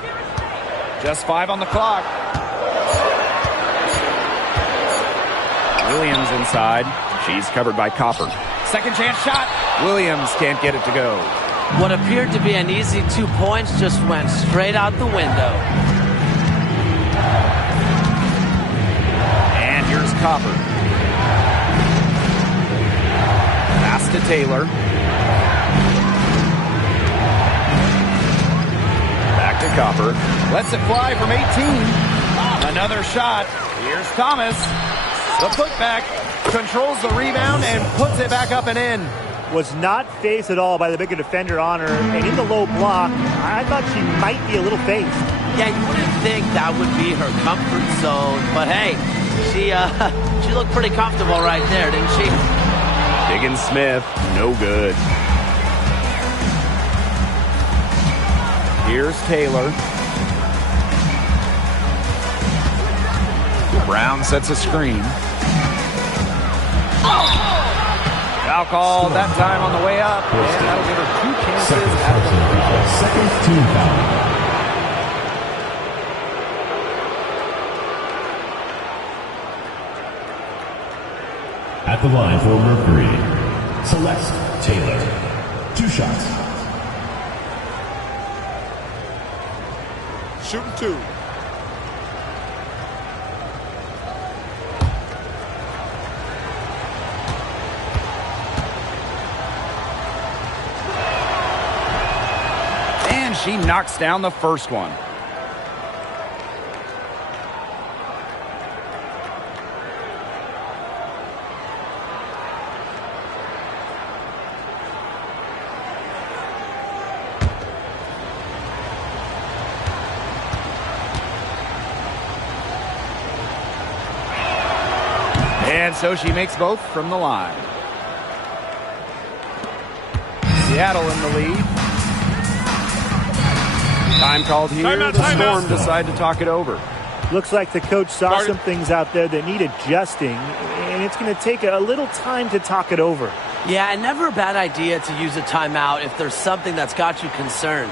Just 5 on the clock. Williams inside. She's covered by Copper. Second chance shot. Williams can't get it to go. What appeared to be an easy 2 points just went straight out the window. And here's Copper. Pass to Taylor. Back to Copper. Lets it fly from 18. Another shot. Here's Thomas. The putback. Controls the rebound and puts it back up and in. Was not phased at all by the bigger defender on her. And in the low block, I thought she might be a little phased. Yeah, you wouldn't think that would be her comfort zone. But hey, she looked pretty comfortable right there, didn't she? Diggins-Smith, no good. Here's Taylor. Brown sets a screen. Foul call that time on the way up, and that'll give her 2 chances at the Second team foul. At the line for Mercury, Celeste Taylor. 2 shots. Shooting 2. She knocks down the first one. And so she makes both from the line. Seattle in the lead. Time called here. The Storm decide to talk it over. Looks like the coach saw some things out there that need adjusting, and it's going to take a little time to talk it over. Yeah, and never a bad idea to use a timeout if there's something that's got you concerned.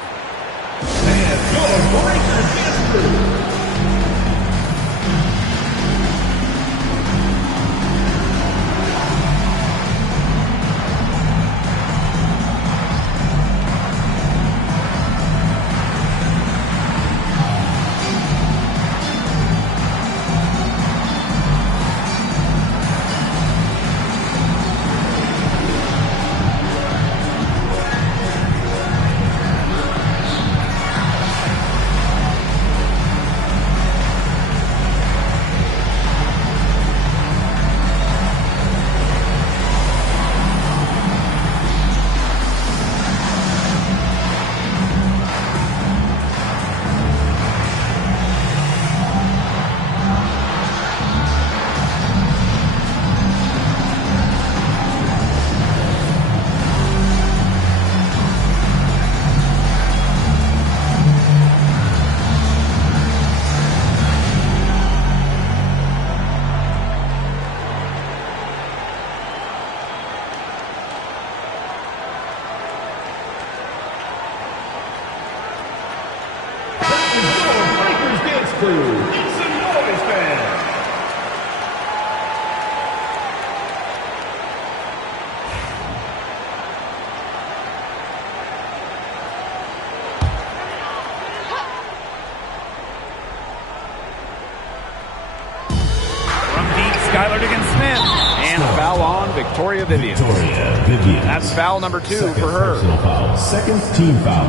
Vivian. That's foul number 2 for her. Foul. Second team foul.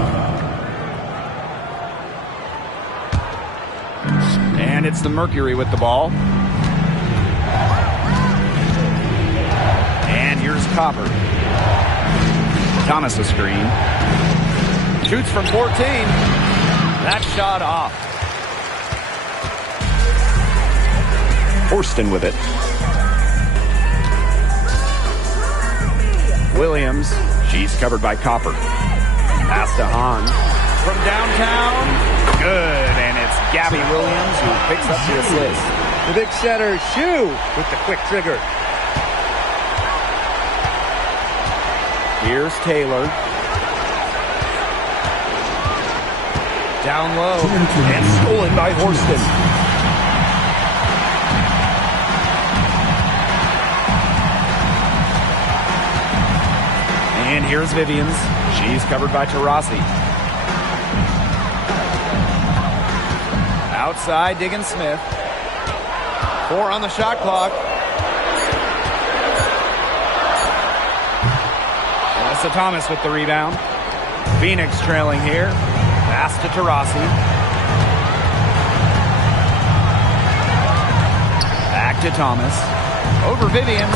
And it's the Mercury with the ball. And here's Copper. Thomas a screen. Shoots from 14. That shot off. Horston with it. Williams, she's covered by Copper. Pass to Hahn. From downtown, good, and it's Gabby Williams who picks up the assist. The big setter, Shu, with the quick trigger. Here's Taylor. Down low, and stolen by Horston. And here's Vivians. She's covered by Taurasi. Outside, Diggins Smith. 4 on the shot clock. Melissa Thomas with the rebound. Phoenix trailing here. Pass to Taurasi. Back to Thomas. Over Vivians.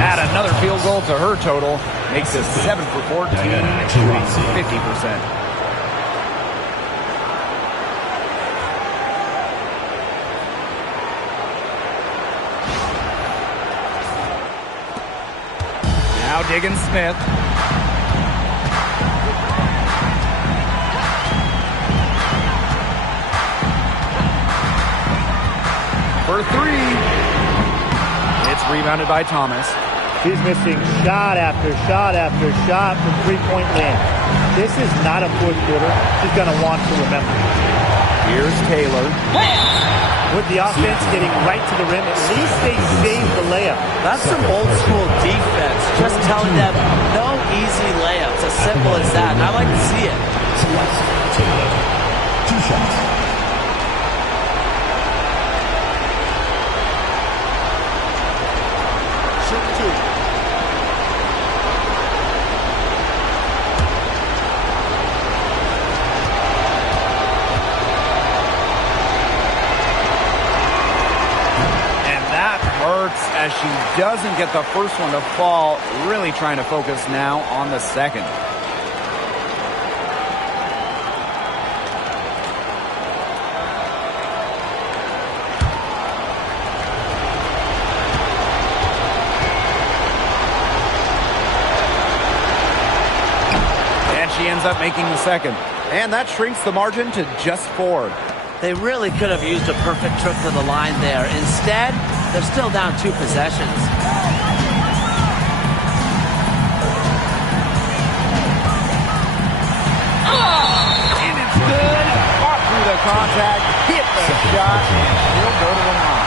Add another field goal to her total. Makes it 7 for 14, shooting 50%. Now Diggins Smith. For 3. It's rebounded by Thomas. She's missing shot after shot after shot from three-point land. This is not a fourth quarter she's going to want to remember. Here's Taylor. With the offense getting right to the rim, at least they saved the layup. That's some old-school defense, just telling them no easy layups, as simple as that, and I like to see it. Taylor, 2 shots. As she doesn't get the first one to fall, really trying to focus now on the second. ends up making the second. And that shrinks the margin to just 4. They really could have used a perfect trip to the line there. Instead, they're still down 2 possessions. And it's good. Fought through the contact, hit the shot, and he'll go to the line.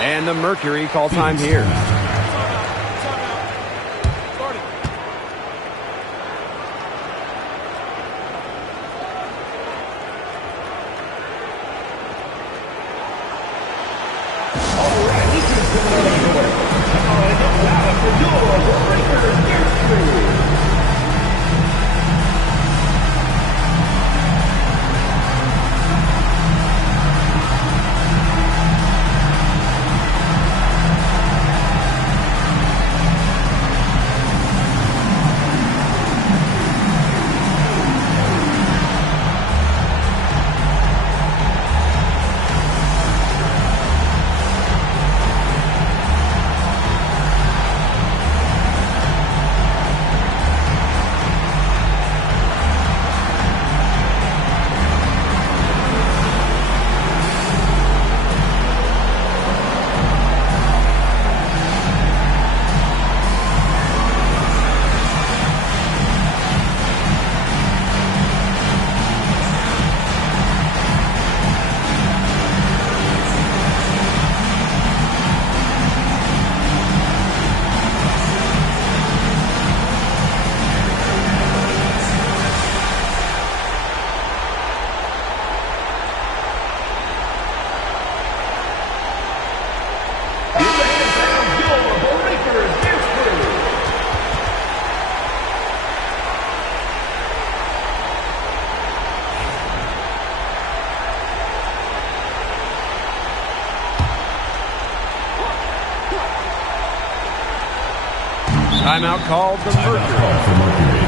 And the Mercury call time here. Timeout called the Mercury.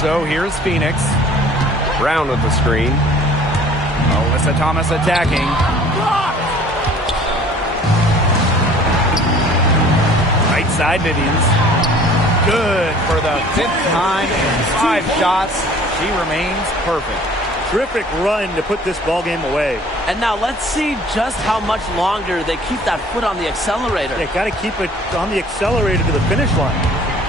So here's Phoenix. Brown with the screen. Alyssa Thomas attacking. Right side Vivians. Good for the 5th time in 5 shots. She remains perfect. terrific run to put this ball game away. And now let's see just how much longer they keep that foot on the accelerator. They got to keep it on the accelerator to the finish line.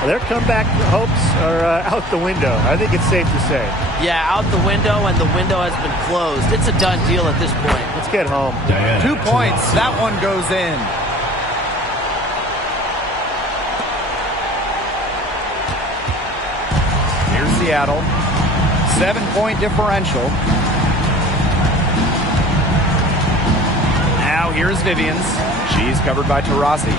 Well, their comeback hopes are out the window. I think it's safe to say. Yeah, out the window, and the window has been closed. It's a done deal at this point. Let's get home. 2 points. That one goes in. Here's Seattle. 7-point differential. Now here's Vivians. She's covered by Taurasi.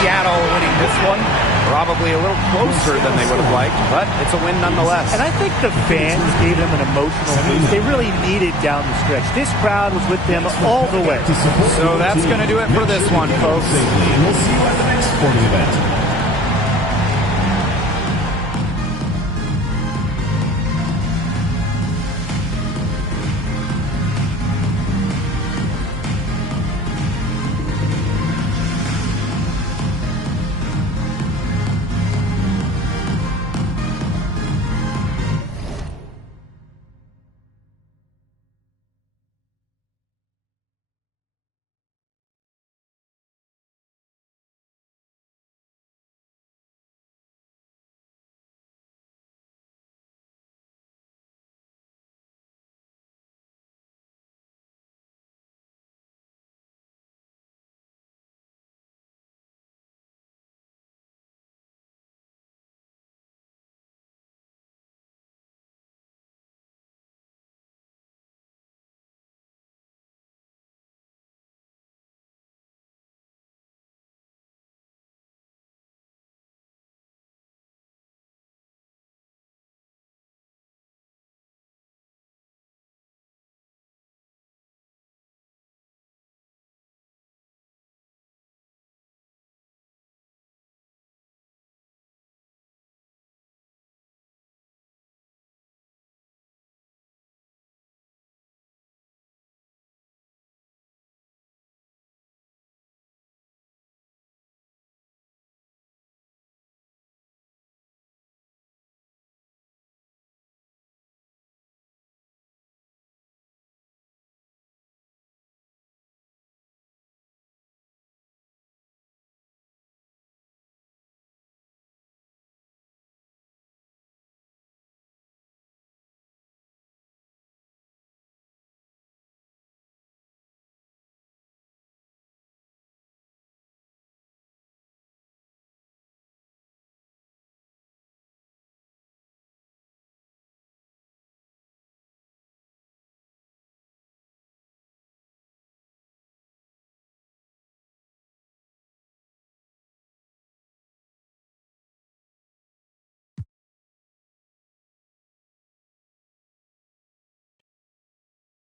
Seattle winning this one. Probably a little closer than they would have liked, but it's a win nonetheless. And I think the fans gave them an emotional boost. They really needed down the stretch. This crowd was with them all the way. So that's going to do it for this one, folks. We'll see you at the next sporting event.